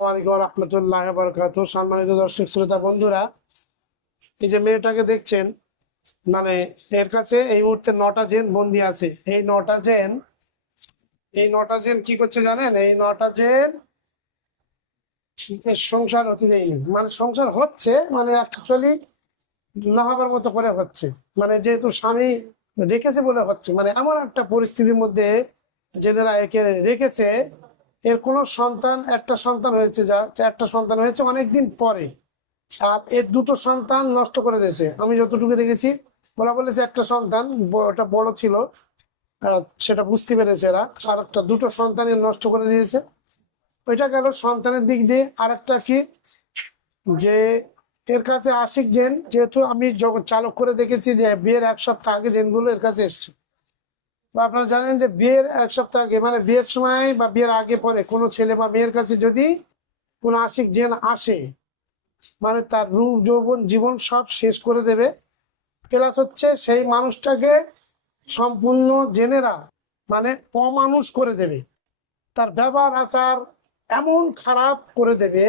ওয়ালাইকুম রহমতুল্লাহ বারাকাতুহু। সম্মানিত দর্শক শ্রোতা বন্ধুরা, এই যে মেয়েটাকে দেখছেন, মানে এর কাছে এই মুহূর্তে 9টা জেন বন্দি আছে। এই নটা জেন কি করছে জানেন? এই 9টা জেন এর সংসার হতে দেয়নি, মানে সংসার হচ্ছে, মানে অ্যাকচুয়ালি না হবার মতো করে হচ্ছে। মানে যেহেতু স্বামী রেখেছে বলে হচ্ছে, মানে এমন একটা পরিস্থিতির মধ্যে জেনেরা একে রেখেছে। এর কোনো সন্তান, একটা সন্তান হয়েছে, যা একটা সন্তান হয়েছে অনেকদিন পরে, আর এর দুটো সন্তান নষ্ট করে দিয়েছে। আমি যতটুকু দেখেছি, বলা বলেছে একটা সন্তান ওটা বড় ছিল, সেটা বুঝতে পেরেছে এরা, আর একটা দুটো সন্তানের নষ্ট করে দিয়েছে। ওইটা গেল সন্তানের দিক দিয়ে। আরেকটা কি, যে এর কাছে আশিক জেন, যেহেতু আমি যখন চালক করে দেখেছি যে বিয়ের 1 সপ্তাহ আগে জেনগুলো এর কাছে এসছে। বা আপনারা জানেন যে বিয়ের 1 সপ্তাহ আগে, মানে বিয়ের সময় বা বিয়ের আগে পরে কোনো ছেলে বা মেয়ের কাছে যদি কোনো আশিক জেন আসে, মানে তার রূপ যৌবন জীবন সব শেষ করে দেবে। প্লাস হচ্ছে সেই মানুষটাকে সম্পূর্ণ জেনেরা মানে অমানুষ করে দেবে। তার ব্যবহার আচার এমন খারাপ করে দেবে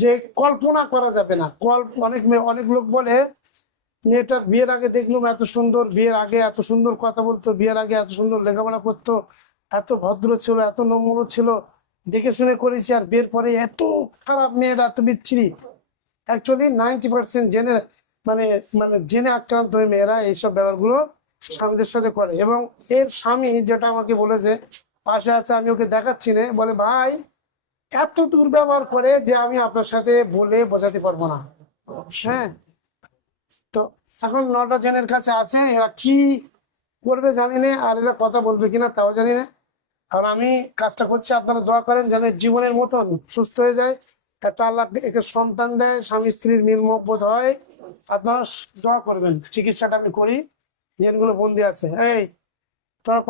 যে কল্পনা করা যাবে না। অনেক লোক বলে, মেয়েটা বিয়ের আগে দেখলাম এত সুন্দর, বিয়ের আগে এত সুন্দর কথা বলতো, বিয়ের আগে এত সুন্দর লেখাপড়া করতো, এত ভদ্র ছিল, এত নম্র ছিল, দেখে শুনে করেছি, আর বিয়ের পরে এত খারাপ, মেয়েরা এত বিচ্ছিরি। অ্যাকচুয়ালি 90% জেনে, মানে মানে জেনে আক্রান্ত হয়ে মেয়েরা এইসব ব্যাপারগুলো স্বামীদের সাথে করে। এবং এর স্বামী যেটা আমাকে বলেছে, পাশে আছে, আমি ওকে দেখাচ্ছি না, বলে ভাই এত দুর্ব্যবহার করে যে আমি আপনার সাথে বলে বোঝাতে পারবো না। হ্যাঁ, তো এখন 9টা জনের কাছে আছে, এরা কি করবে জানি না, আর এরা কথা বলবে কিনা তাও জানি না। আর আমি কাজটা করছি, আপনারা দোয়া করেন যেন জীবনের মতন সুস্থ হয়ে যায়, একটা আল্লাহ একে সন্তান দেয়, স্বামী স্ত্রীর মিল মহব্বত হয়। আপনারা দোয়া করবেন, চিকিৎসাটা আমি করি। যেগুলো বন্দি আছে, এই তোরা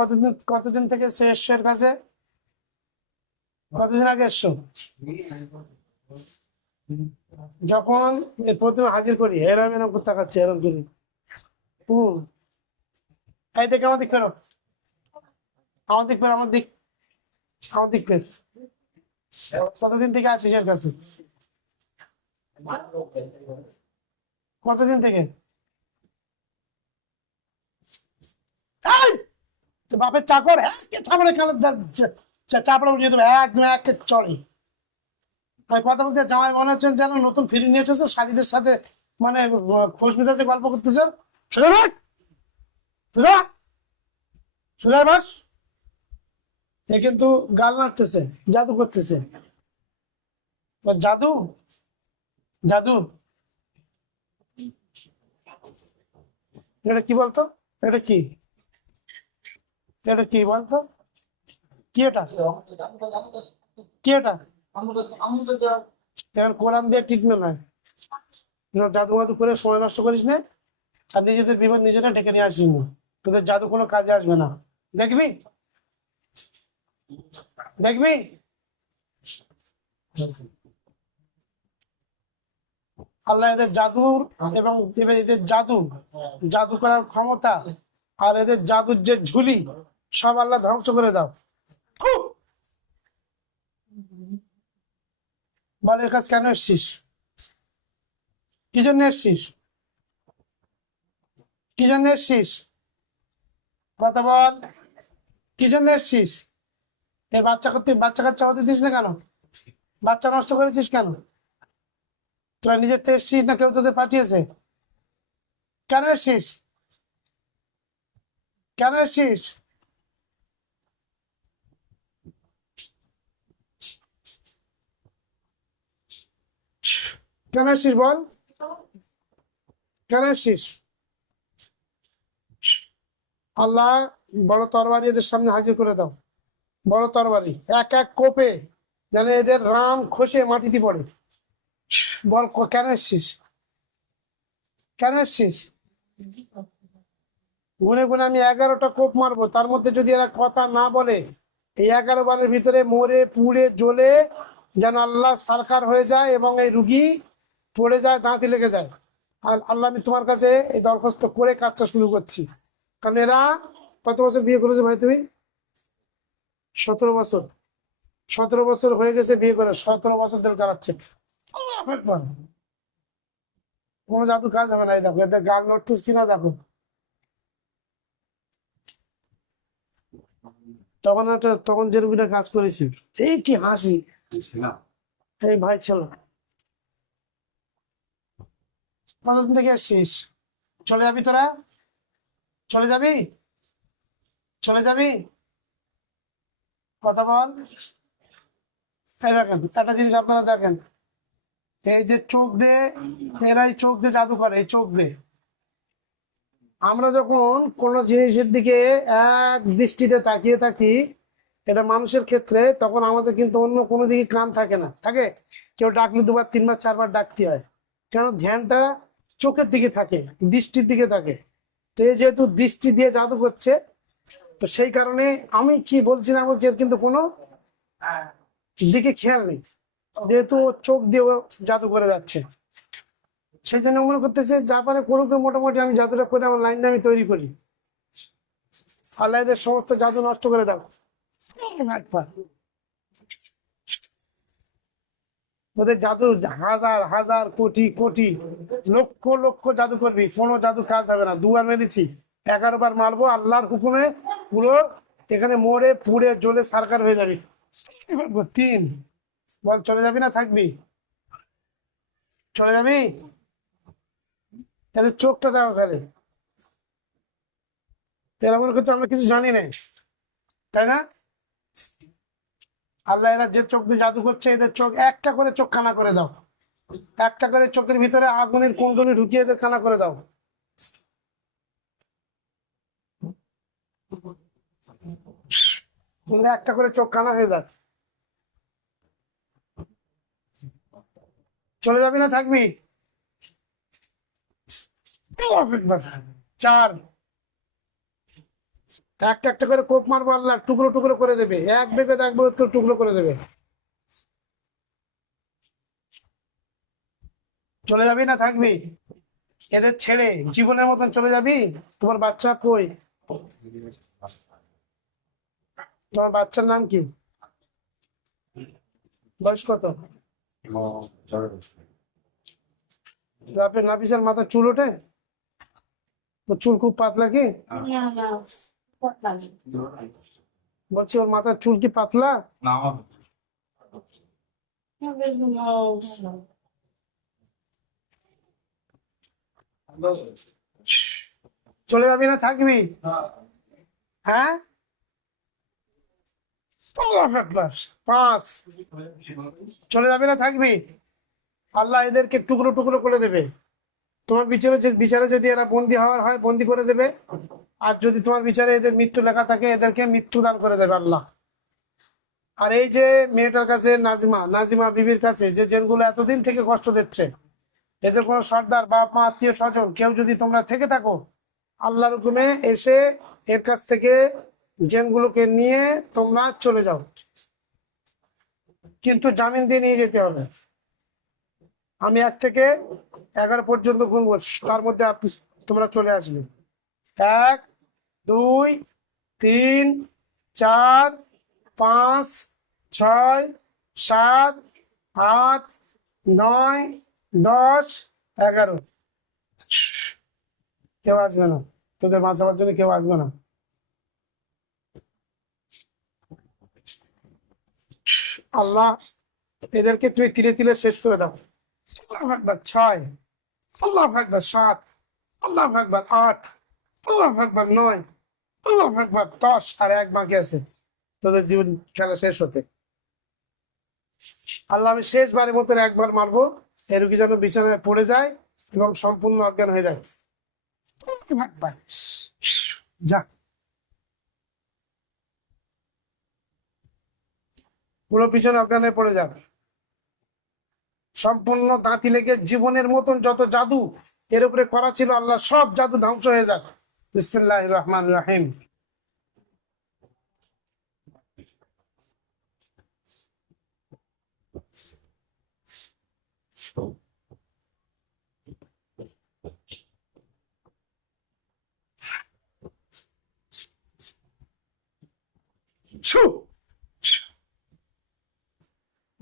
কতদিন থেকে এসছো এর কাছে? কতদিন আগে এসছো? যখন প্রথমে হাজির করি এরম এরম করতে তাকাচ্ছি, এরম করি। হুম, এই থেকে আমার দিক ফেরো, আমার দিক ফের, আমার দিক, আমার দিক ফের। কতদিন থেকে আছিস এর কাছে? কতদিন থেকে? এই, তো বাপের চাকর, কে চাপড়ে কানে চাপড়ে উঠিয়ে দেবে একদম, এক চড়ে। আমি কথা বলতে জামাই মনে হচ্ছে যেন নতুন ফিরে নিয়ে এসেছো শাড়িদের সাথে, মানে খোশ মেজাজে গল্প করতেছো। সোজা বাস, সোজা, সোজা বাস। এ কিন্তু গাল নাড়তেছে, জাদু করতেছে। জাদু, জাদু। এটা কি বলতো? এটা কি, এটা কি বলতো? কি এটা, কি এটা? এখন কোরআন দিয়ে ট্রিটমেন্ট হয়। জাদু মাদু করে সময় নষ্ট করিস না, আর নিজেদের বিপদ নিজেরা ডেকে নিয়ে আসিস না। তোদের জাদু কোনো কাজে আসবে না। দেখবি, দেখবি। আল্লাহ এদের জাদুর এবং এদের জাদু, জাদু করার ক্ষমতা, আর এদের জাদুর যে ঝুলি, সব আল্লাহ ধ্বংস করে দাও। থু! বল, এর কাজ কেন এসছিস? কি জন্য এসছিস? কি জন্য এসছিস? কথা বল, কি জন্য এসছিস? এই বাচ্চা কাচ্চা হতে দিস না কেন? বাচ্চা নষ্ট করেছিস কেন? তোরা নিজের থেকে এসছিস না কেউ তোদের পাঠিয়েছে? কেন এসছিস? কেন এসছিস? কেন এসছিস বল, কেন এসছিস? আল্লাহ বড় তরবারি এদের সামনে হাজির করে দাও, বড় তরবারি, এক এক কোপে যেন এদের রাম খসে মাটিতে পড়ে। বল, কেন এসছিস? কেন এসছিস? গুনে গুনে আমি 11টা কোপ মারবো, তার মধ্যে যদি এরা কথা না বলে, এই 11 বারের ভিতরে মরে পুড়ে জ্বলে যেন আল্লাহ সারকার হয়ে যায় এবং এই রুগী পড়ে যায়, দাঁতে লেগে যায়। আর আল্লাহ, আমি তোমার কাছে এই দরখাস্ত করে কাজটা শুরু করছি। কারণ এরা কত বছর বিয়ে করেছে ভাই তুমি? 17 বছর। 17 বছর হয়ে গেছে বিয়ে করে, 17 বছর ধরে চালাচ্ছে। আল্লাহু আকবার। কোনো জাদু কাজ হবে না। এই দেখো এদের গাল নড়তেছ কিনা দেখো। তখন যে রুগীটা কাজ করেছি, এই কি হাসি। এই ভাই ছিল, কতদিন থেকে আসছিস? চলে যাবি তোরা? চলে যাবি? চলে যাবি? কথা বল। এই দেখেন একটা জিনিস আপনারা দেখেন, এই যে চোখ দিয়ে, এরাই চোখ দিয়ে জাদু করে, এই চোখ দিয়ে। আমরা যখন কোনো জিনিসের দিকে এক দৃষ্টিতে তাকিয়ে থাকি, এটা মানুষের ক্ষেত্রে, তখন আমাদের কিন্তু অন্য কোনো দিকে কান থাকে না, থাকে? কেউ ডাকলে 2বার 3বার 4বার ডাকতে হয়, কেন? ধ্যানটা চোখের দিকে থাকে, দৃষ্টির দিকে থাকে। তো এই যেহেতু দৃষ্টি দিয়ে জাদু করছে, তো সেই কারণে আমি কি বলছি না বলছি এর কিন্তু কোনো দিকে খেয়াল নেই, যেহেতু ও চোখ দিয়ে ও জাদু করে যাচ্ছে। সেই জন্য মনে করতেছে যা পারে করুক, মোটামুটি আমি জাদুটা করে আমার লাইনটা আমি তৈরি করি। আল্লাহ এদের সমস্ত জাদু নষ্ট করে দাও একবার। ওদের জাদু হাজার হাজার কোটি কোটি লক্ষ লক্ষ জাদু করবি, কোনো জাদু কাজ হবে না। 2বার মেরেছি, 11বার মারবো আল্লাহর হুকুমে, পুরো এখানে মরে পুড়ে জ্বলে সারকার হয়ে যাবি। 3, বল চলে যাবি না থাকবি? চলে যাবি? তাহলে চোখটা দাও তাহলে। এরা মনে করছে আমরা কিছু জানি না, তাই না? আল্লাহ এরা যে চোখ দিয়ে জাদু করছে, এদের চোখ একটা করে চোখ কানা করে দাও, একটা করে চোখের ভিতরে আগুনের কুণ্ডলি ঢুকিয়ে এদের কানা করে দাও। তোমরা একটা করে চোখ কানা হয়ে যাক। চলে যাবি না থাকবি? 4, একটা একটা করে কোপ মারবো, আল্লাহ টুকরো টুকরো করে দেবে, এক বেগে এক বেগ করে টুকরো করে দেবে। চলে যাবি না থাকবি? এদের ছেড়ে জীবনের মতন চলে যাবি? তোমার বাচ্চা কই? তোমার বাচ্চার নাম কি? বয়স কত? নাফিসার মাথার চুল ওঠে? ওর চুল খুব পাতলা কি? বলছি ওর মাথার চুল কি পাতলা? চলে যাবি না থাকবি? হ্যাঁ? 5, চলে যাবি না থাকবি? আল্লাহ এদেরকে টুকরো টুকরো করে দেবে। তোমার বিচারে যদি এরা বন্দী হওয়ার হয় বন্দী করে দেবে, আর যদি তোমার বিচারে এদের মৃত্যু লেখা থাকে এদেরকে মৃত্যু দান করে দেবে আল্লাহ। আর এই যে মেয়েটার কাছে, নাজিমা বিবির কাছে যে জেনগুলো এতদিন থেকে কষ্ট দিচ্ছে, এদের কোনো সর্দার, বাপ মা, আত্মীয় স্বজন কেউ যদি তোমরা থেকে থাকো, আল্লাহর হুকুমে এসে এর কাছ থেকে জেনগুলোকে নিয়ে তোমরা চলে যাও, কিন্তু জামিন দিয়ে নিয়ে যেতে হবে। আমি 1 থেকে 11 পর্যন্ত গুনবো, তার মধ্যে তোমরা চলে আসবে। 1, 2, 3, 4, 5, 6, 7, 8, 9, 10, 11। কেউ আসবে না, তোদের বাঁচাবার জন্য কেউ আসবে না। আল্লাহ এদেরকে তুই তিলে তিলে শেষ করে দাও। আল্লাহু আকবার। 6, আল্লাহু আকবার। 7, আল্লাহু আকবার। 8, আল্লাহু আকবার। 9, আল্লাহু আকবার। 10, আর 1 বাকি আছে তোদের জীবন খেলা শেষ হতে। আল্লাহ আমি শেষবারের মতন একবার মারবো, এই রোগী যেন বিছানায় পড়ে যায় এবং সম্পূর্ণ অজ্ঞান হয়ে যায়। যা, পুরো পিছনে অজ্ঞান হয়ে পড়ে যাবে, সম্পূর্ণ দাঁতি লেগে জীবনের মতন যত জাদু এর উপরে করা ছিল আল্লাহ সব জাদু ধ্বংস হয়ে যাক। বিসমিল্লাহির রহমানির রহিম।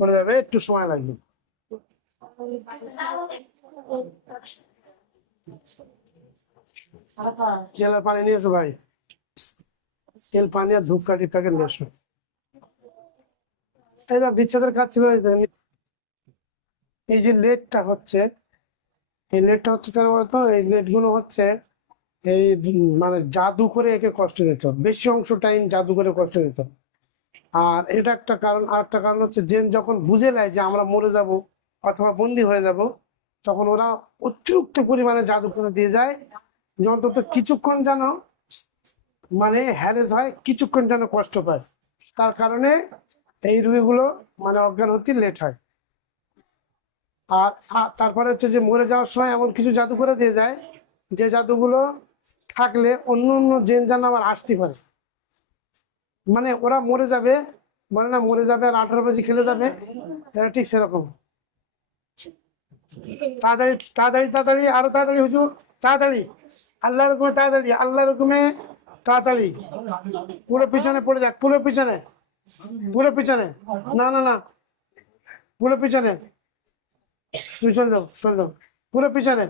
পড়ে যাবে, একটু সময় লাগবে। কেলার পানি নিয়ে এসো ভাই, তেল পানি আর ধূপকাঠি প্যাকেট নিয়ে এসো। এই না বিচ্ছেদের কাজ ছিল এই যে, এই যে লেটটা হচ্ছে, এই লেটটা হচ্ছে কেন বলতো, এই লেট গুলো হচ্ছে এই মানে জাদু করে একে কষ্ট দিত, বেশি অংশ টাইম জাদু করে কষ্ট দিত। আর এটা একটা কারণ, আর একটা কারণ হচ্ছে জেন যখন বুঝে নেয় যে আমরা মরে যাব অথবা বন্দি হয়ে যাব, তখন ওরা অতিরিক্ত পরিমাণে জাদু করে দিয়ে যায়, যে অন্তত কিছুক্ষণ যেন মানে হ্যারেস হয়, কিছুক্ষণ যেন কষ্ট পায়। তার কারণে এই রুগীগুলো মানে অজ্ঞান হতে লেট হয়। আর তারপরে হচ্ছে যে মরে যাওয়ার সময় এমন কিছু জাদু করে দিয়ে যায়, যে জাদুগুলো থাকলে অন্য অন্য জেন যেন আবার আসতে পারে। মানে ওরা মরে যাবে, মানে না মরে যাবে আর 18 বাজি খেলে যাবে, এটা ঠিক সেরকম। তাড়াতাড়ি তাড়াতাড়ি তাড়াতাড়ি, আরো তাড়াতাড়ি হুজুর, তাড়াতাড়ি, আল্লাহর হুকুমে তাড়াতাড়ি, আল্লাহর হুকুমে তাড়াতাড়ি। পুরো পিছনে পড়ে যাক, পুরো পিছনে, পুরো পিছনে, না না না, পুরো পিছনে, তুমি চলে যাও, চলে যাও, পুরো পিছনে।